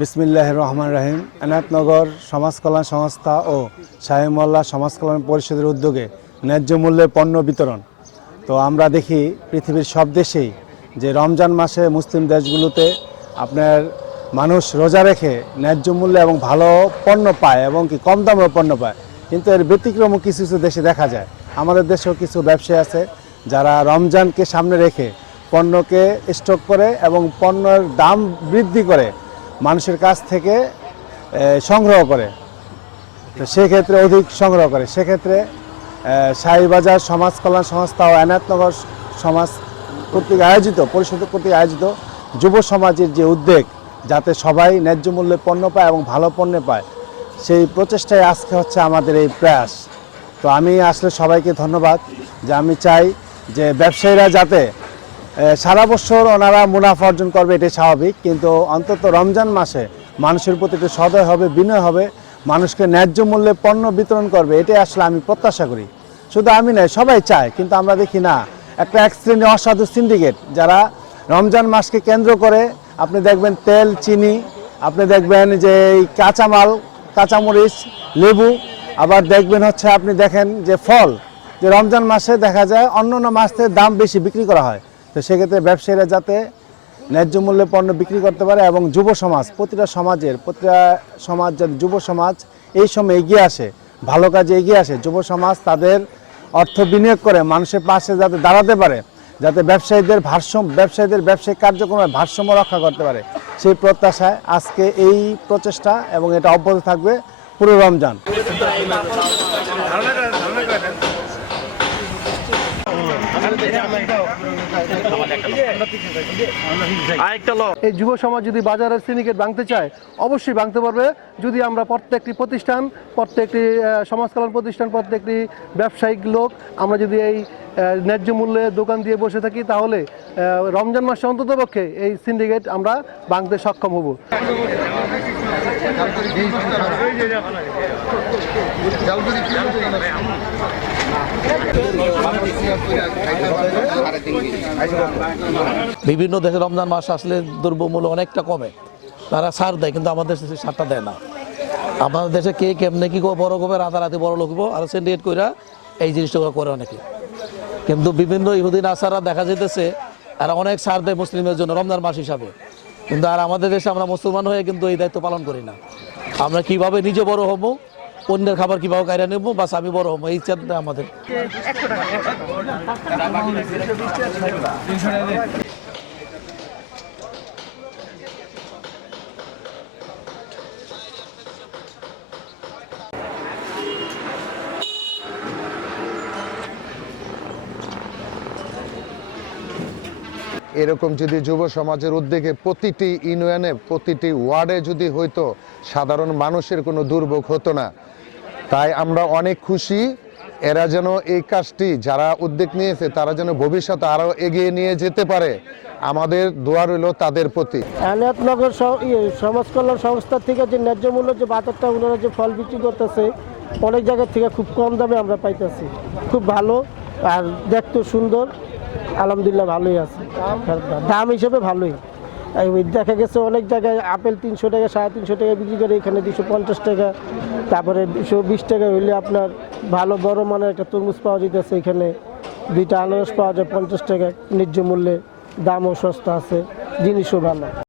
বিসমিল্লাহ রহমান রাহিম। এনায়তনগর সমাজ কল্যাণ সংস্থা ও শাহিমল্লা সমাজ কল্যাণ পরিষদের উদ্যোগে ন্যায্য মূল্যে পণ্য বিতরণ। তো আমরা দেখি পৃথিবীর সব দেশেই যে রমজান মাসে মুসলিম দেশগুলোতে আপনার মানুষ রোজা রেখে ন্যায্য মূল্যে এবং ভালো পণ্য পায় এবং কি কম দামেও পণ্য পায়। কিন্তু এর ব্যতিক্রমও কিছু কিছু দেশে দেখা যায়। আমাদের দেশেও কিছু ব্যবসায়ী আছে যারা রমজানকে সামনে রেখে পণ্যকে স্টক করে এবং পণ্যের দাম বৃদ্ধি করে। মানুষের কাছ থেকে সংগ্রহ করে। তো সেক্ষেত্রে অধিক সংগ্রহ করে। সেক্ষেত্রে শাহীবাজার সমাজ কল্যাণ সংস্থা ও এনায়তনগর সমাজ কর্তৃক আয়োজিত, পরিষদ কর্তৃক আয়োজিত যুব সমাজের যে উদ্যোগ যাতে সবাই ন্যায্য মূল্যে পণ্য পায় এবং ভালো পণ্য পায়, সেই প্রচেষ্টায় আজকে হচ্ছে আমাদের এই প্রয়াস। তো আমি আসলে সবাইকে ধন্যবাদ যে আমি চাই যে ব্যবসায়ীরা যাতে সারা বছর ওনারা মুনাফা অর্জন করবে, এটাই স্বাভাবিক। কিন্তু অন্তত রমজান মাসে মানুষের প্রতি একটু সদয় হবে, বিনয় হবে, মানুষকে ন্যায্য মূল্যে পণ্য বিতরণ করবে, এটাই আসলে আমি প্রত্যাশা করি। শুধু আমি নয়, সবাই চায়, কিন্তু আমরা দেখি না। একটা এক শ্রেণি অসাধু সিন্ডিকেট যারা রমজান মাসকে কেন্দ্র করে, আপনি দেখবেন তেল, চিনি, আপনি দেখবেন যে এই কাঁচামাল, কাঁচামরিচ, লেবু, আবার দেখবেন হচ্ছে আপনি দেখেন যে ফল, যে রমজান মাসে দেখা যায় অন্য অন্য মাস থেকে দাম বেশি বিক্রি করা হয়। তো সেক্ষেত্রে ব্যবসায়ীরা যাতে ন্যায্য মূল্যে পণ্য বিক্রি করতে পারে এবং যুব সমাজ, প্রতিটা সমাজের, প্রতিটা সমাজ যাতে যুব সমাজ এই সময় এগিয়ে আসে, ভালো কাজে এগিয়ে আসে, যুব সমাজ তাদের অর্থ বিনিয়োগ করে, মানুষের পাশে যাতে দাঁড়াতে পারে, যাতে ব্যবসায়ীদের ভারসাম্য, ব্যবসায়ীদের ব্যবসায়িক কার্যক্রমের ভারসাম্য রক্ষা করতে পারে। সেই প্রত্যাশায় আজকে এই প্রচেষ্টা এবং এটা অব্যাহত থাকবে পুরো রমজান। এই যুব সমাজ যদি বাজারের সিন্ডিকেট ভাঙতে চায় অবশ্যই ভাঙতে পারবে। যদি আমরা প্রত্যেকটি প্রতিষ্ঠান প্রত্যেকটি আহ, সমাজ কল্যাণ প্রতিষ্ঠান প্রত্যেকটি ব্যবসায়িক লোক আমরা যদি এই ন্যায্য মূল্যে দোকান দিয়ে বসে থাকি তাহলে রমজান মাসে অন্তত পক্ষে এই সিন্ডিকেট আমরা ভাঙতে সক্ষম হব। বিভিন্ন দেশে রমজান মাস আসলে দ্রব্যমূল্য অনেকটা কমে। তারা সার দেয়, কিন্তু আমাদের দেশে সারটা দেয় না। আমাদের দেশে কে কেমনে কি বড় করবে, রাতারাতি বড় লোক আর সিন্ডিকেট কইরা এই জিনিসটা করে অনেকে। কিন্তু বিভিন্ন ইহুদিন আসারা দেখা যেতেছে আর অনেক সার দেয় মুসলিমের জন্য রমজান মাস হিসাবে। কিন্তু আর আমাদের দেশে আমরা মুসলমান হয়ে কিন্তু এই দায়িত্ব পালন করি না। আমরা কীভাবে নিজে বড় হব অন্যের খাবার কীভাবে কায়রা নেব? বাস আমি বড় হব এই চিন্তা আমাদের। এরকম যদি যুব সমাজের উদ্যোগে প্রতিটি ইউনিয়নে প্রতিটি ওয়ার্ডে যদি হইতো সাধারণ মানুষের কোনো দুর্ভোগ হতো না। তাই আমরা অনেক খুশি এরা যেন এই কাজটি যারা উদ্যোগ নিয়েছে তারা যেন ভবিষ্যতে আরও এগিয়ে নিয়ে যেতে পারে। আমাদের দোয়া রইল তাদের প্রতি। আনায়াতনগর স- ইয়ে, সমাজ কল্যাণ সংস্থা থেকে যে ন্যায্য মূল্য যে বাজারটা ওনারা যে ফল বিক্রি করতেছে অনেক জায়গা থেকে খুব কম দামে আমরা পাইতেছি। খুব ভালো আর দেখতে সুন্দর। আলহামদুলিল্লাহ ভালোই আছে। দাম হিসেবে ভালোই। দেখা গেছে অনেক জায়গায় আপেল তিনশো টাকা, সাড়ে তিনশো টাকা বিক্রি করে, এখানে দুশো পঞ্চাশ টাকা, তারপরে দুশো বিশ টাকা হইলে আপনার ভালো বড় মানের একটা তরমুজ পাওয়া যেতেছে এখানে। দুইটা আনারস পাওয়া যায় পঞ্চাশ টাকা, ন্যায্য মূল্যে, দামও সস্তা আছে, জিনিসও ভালো।